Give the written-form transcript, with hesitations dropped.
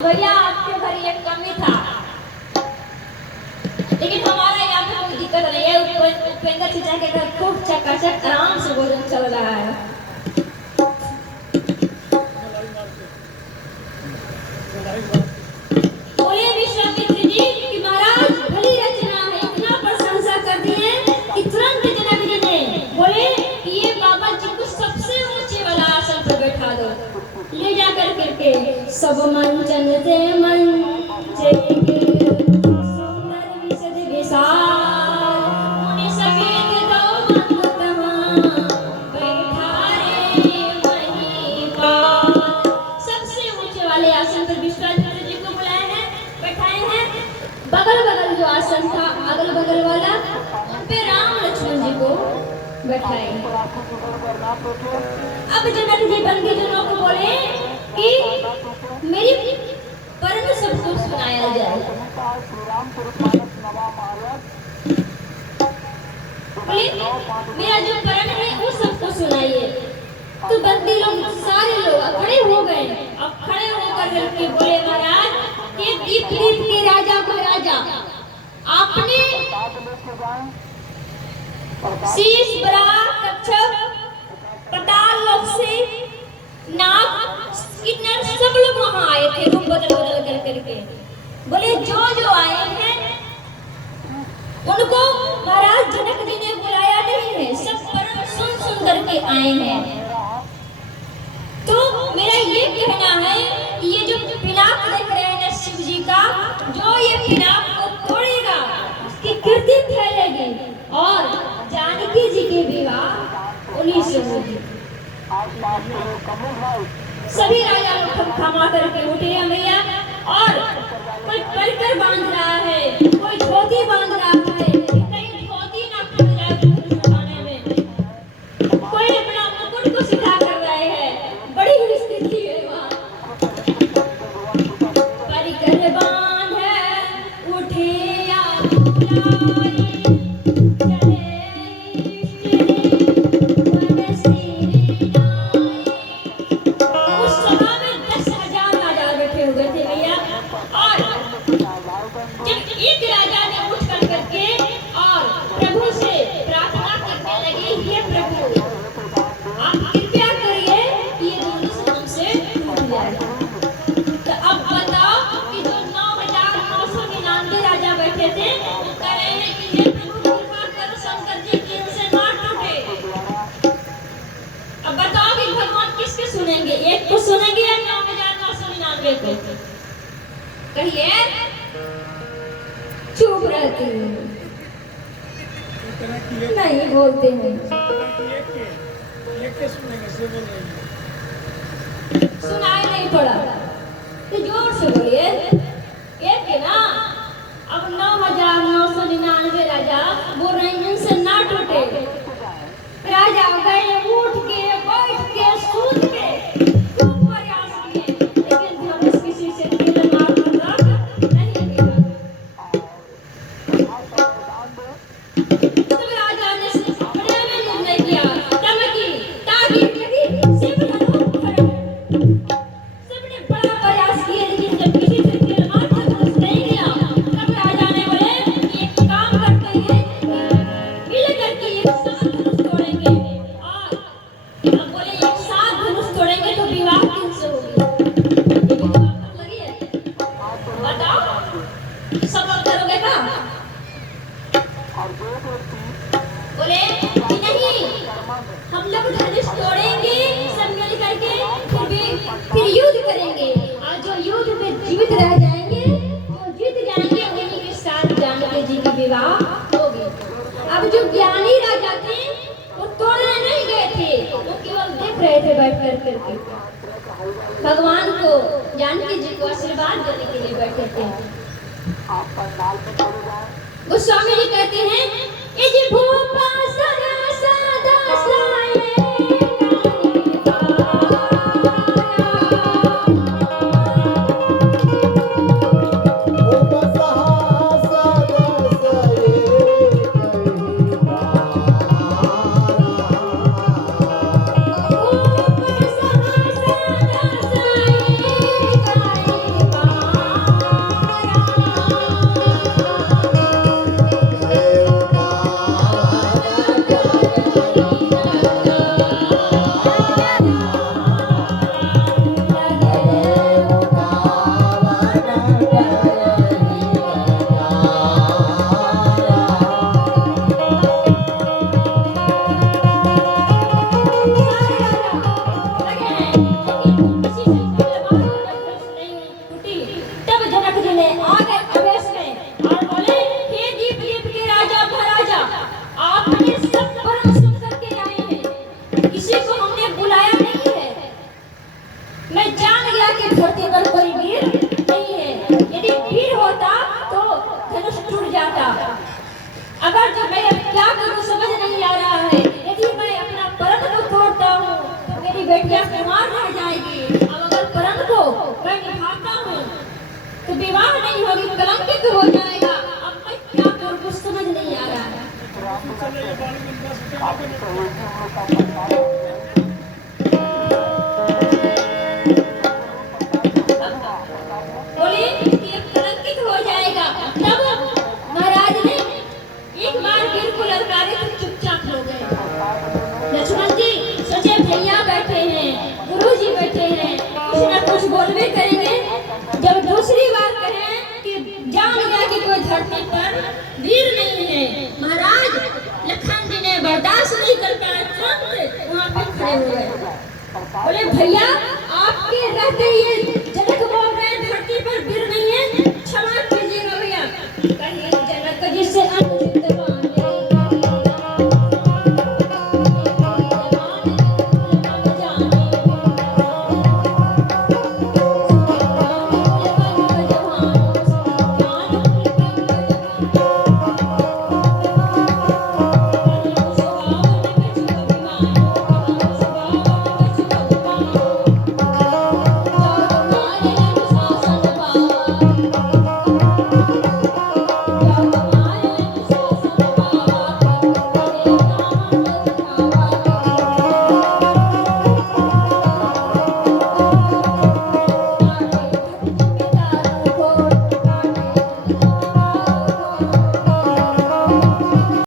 भैया आपके घर एक कमी था, लेकिन हमारा यहाँ पे कोई दिक्कत नहीं है। उपेंद्र चाचा के घर खूब चकाचक आराम से भोजन चल रहा है। बोले विश्वामित्र जी कि महाराज भली रचना है, इतना प्रशंसा कर दी है कि तुरंत जनक जी ने बोले कि ये बाबा जी को सबसे ऊंचे वाला आसन पर बैठा दो। ले जा करके सब मंचन से मंचे सुंदर विशद विशाल मुनि समेत दो मंगतमा बैठा रे महिपाल। सबसे ऊंचे वाले आसन पर विश्वामित्र जी को बुलाए हैं, बैठाए हैं। बगल बगल जो आसन था अगल बगल वाला, उन पे राम लक्ष्मण जी को बैठाए। अब जनक जी बन के जनों को बोले कि मेरी परम सबको सुनाया जाए। बोले मेरा जो परम है वो सबको सुनाइए। तो बंदी लोग सारे लोग खड़े हो गए। अब खड़े होकर के बोले महाराज कि दीप दीप के राजा को राजा आपने शीश बरा कच्छप पताल लोक से नाग किन्नर सब लोग वहां आए थे, रूप बदल बदल कर करके। बोले जो जो आए हैं उनको महाराज जनक जी ने बुलाया नहीं है, सब परम सुन करके आए हैं। तो मेरा ये कहना है कि ये जो पिनाक देख रहे हैं शिव जी का, जो ये पिनाक को तोड़ेगा उसकी कीर्ति फैलेगी और जानकी जी के विवाह उन्हीं से होगी। सभी राजा लोग थमा करके उठे हैं भैया, और कोई परिकर बांध रहा है, कोई धोती बांध रहा है, कहीं धोती ना फट जाए उठाने में, कोई अपना मुकुट को सीधा कर रहे हैं। बड़ी ही स्थिति है वहाँ। परिकर बांध उठे एक को सुनेंगे या 9,999 को? कहिए चुप रहती नहीं बोलते हैं। सुनाई नहीं पड़ा तो जोर से बोलिए। एक के ना अब 9,999 राजा बोल रहे हैं इनसे ना टूटे। राजा गए उठ के बैठ के सूत के भगवान को जानकी जी को आशीर्वाद देने के लिए बैठे थे। गोस्वामी जी कहते हैं ये जी भूपा सदा सदा साए थी। तब जनक जी ने आ गए आवेश में और बोले, हे दीप दीप के राजा महाराजा, आपने सब परम सुन करके आए हैं, किसी को हमने बुलाया नहीं है। मैं जान गया कि धरती पर कोई वीर नहीं है। यदि वीर होता तो धनुष टूट जाता। अगर जो मैं क्या करूं समझ नहीं आ रहा है। यदि मैं अपना परम को तोड़ता हूँ तो मेरी बेटियां कुमार रह जाएगी। अब अगर परम को मैं निभाता हूँ तो विवाह नहीं होगी, कलंकित हो जाएगा। अब मैं क्या करूं कुछ समझ नहीं आ रहा है।